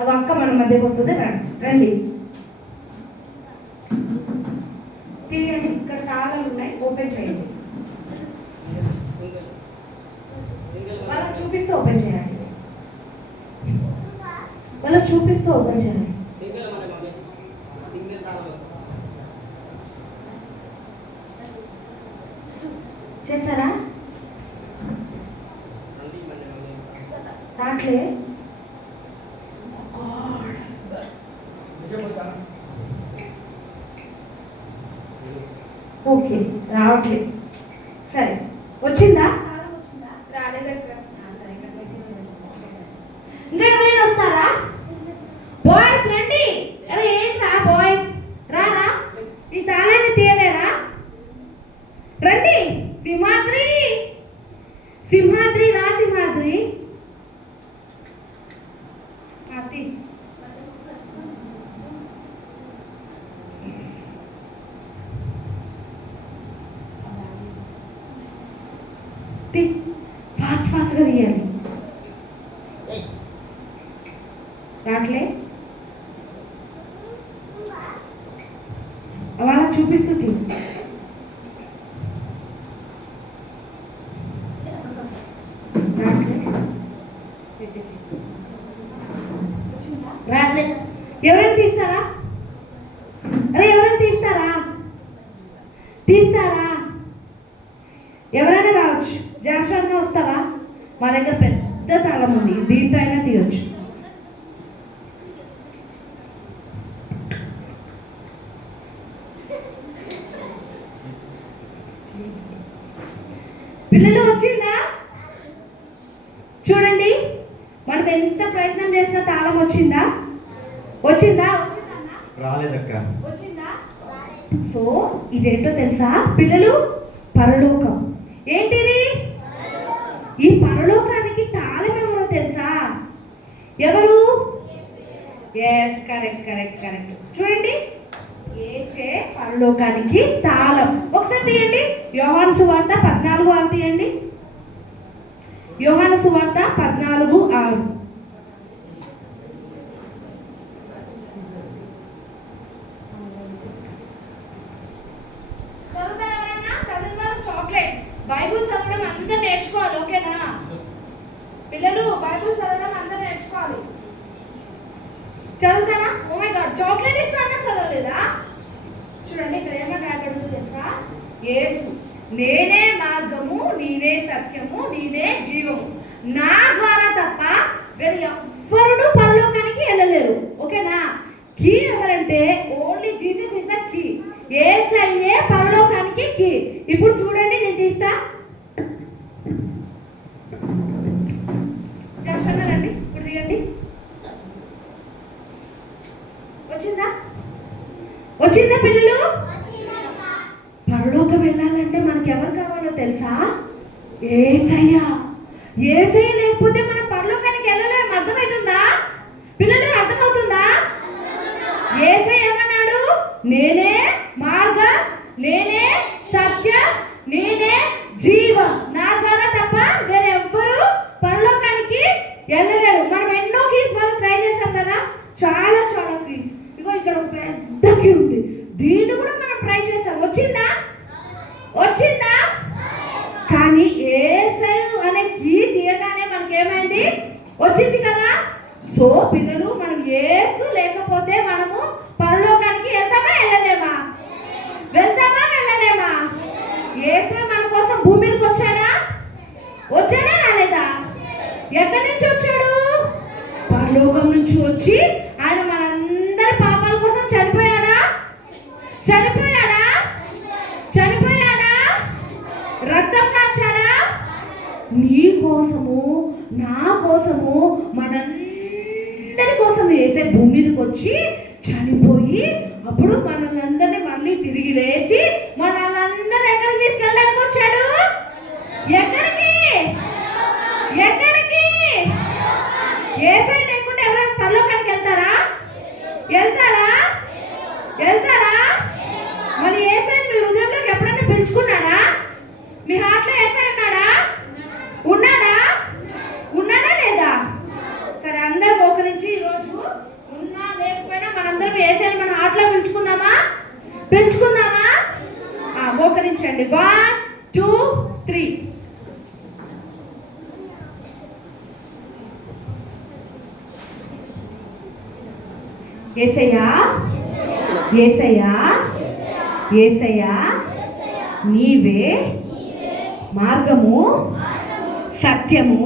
అవి అక్క మన మధ్యకి వస్తుంది. రండి రండి. తీయండి ఇక్కడ తాళాలు ఉన్నాయి. ఓపెన్ చేయండి. వాళ్ళకి చూపిస్తూ ఓపెన్ చేయండి. వాళ్ళకి చూపిస్తూ ఓపెన్ చేయండి. చెప్తారా చేస్తారా? రాట్లే ఓకే రావట్లేదు సరే వచ్చిందా? ఇంకా ఎవరైనా వస్తారా? బాయ్స్ రండి. అరే ఏంట్రా బాయ్స్ రారా? ఈ తాళాన్ని ఫాస్ట్ ఫాస్ట్గా తీయాలి. రాట్లే వాళ్ళకి చూపిస్తుంది ఎవరైనా తీస్తారా? అరే ఎవరైనా తీస్తారా? తీస్తారా? ఎవరైనా రావచ్చు. జాస్వాన్న వస్తావా? మా దగ్గర పెద్ద తాళం ఉంది. దీంతో అయినా తీయొచ్చు. పిల్లలు వచ్చిందా? చూడండి. మనం ఎంత ప్రయత్నం చేసినా తాళం వచ్చిందా? వచ్చిందా? వచ్చిందా? రాలేదక్క. వచ్చిందా? సో ఇదేంటో తెలుసా? పిల్లలు పరలోకం. ఏంటిది? ఈ పరలోకానికి తాళం ఎవరో తెలుసా? ఎవరు? ఎస్ కరెక్ట్ కరెక్ట్ కరెక్ట్ చూడండి. ఏసే పరలోకానికి తాళం. ఒకసారి తీయండి. యోహాను సువార్త పద్నాలుగు ఆరు తీయండి. యోహాను సువార్త పద్నాలుగు ఆరు చదువుతారా ఎవరన్నా? చదివిన చాక్లెట్ బైబుల్ చదవడం అందరూ నేర్చుకోవాలి ఓకేనా? పిల్లలు బైబుల్ చదవడం అందరూ నేర్చుకోవాలి. చదువుతారా? ఓ మై గాడ్ చాక్లెట్ ఇస్తానా చదవలేదా? చూడండి ఇక్కడ ఏమని రాయబడిందో తెలుసా? యేసు నేనే మార్గము నేనే సత్యము నేనే జీవము. నా ద్వారా తప్ప వేరే ఎవ్వరుడు పరలోకానికి వెళ్ళలేరు ఓకేనా కీ ఎవరంటే only Jesus is the key ఏసయ్యే పరలోకానికి కీ ఇప్పుడు చూడండి నేను తీస్తా చేస్తున్నారండి ఇప్పుడు తీయండి వచ్చిందా వచ్చిందా పిల్లలు? పరలోకం వెళ్ళాలంటే మనకి ఎవరు కావాలో తెలుసా? ఏసయ్యా. ఏసయ్య లేకపోతే మనం పరలోకానికి వెళ్ళలేము అర్థమవుతుందా పిల్లలు అర్థమవుతుందా ఏసయ్య ఏమన్నాడు నేనే మార్గం నేనే సత్యం నేనే జీవం నా ద్వారా తప్ప వేరే ఎవ్వరు పరలోకానికి వెళ్ళలేరు మనం ఎన్నో కీస్ మనం ట్రై చేసాం కదా చాలా చాలా కీస్ ఇగో ఇక్కడ ఒక పెద్ద కీ ఉంది దీన్ని కూడా మనం ట్రై చేసాం వచ్చిందా వచ్చిందా? కానీ ఏసై అనే కీ తీయగానే మనకేమైంది? వచ్చింది కదా? సో పిల్లలు మనం ఏసు లేకపోతే మనము పరలోకానికి వెళ్తామా వెళ్ళలేమా? వెళ్తామా వెళ్ళలేమా? ఏసు మన కోసం భూమి మీదకి వచ్చాడా? వచ్చాడా రాలేదా? ఎక్కడి నుంచి వచ్చాడు? పరలోకం నుంచి వచ్చి రక్తం కాచాడా? నీ కోసము నా కోసము మనందరి కోసం వేసే భూమి మీదకి వచ్చి చనిపోయి అప్పుడు మనల్ని అందరినీ మళ్ళీ తిరిగి లేచి మనల్ని అందరినీ ఎక్కడికి తీసుకెళ్ళడానికి వచ్చాడు? ఎక్కడికి? ఎక్కడికి? ఏసై లేకుండా ఎవరైనా పరలోకానికి వెళ్తారా? వెళ్తారా? వెళ్తారా? మోకరించండి వన్ టూ త్రీ ఏసయ్యా? ఏసయ్యా? ఏసయ్యా? నీవే మార్గము సత్యము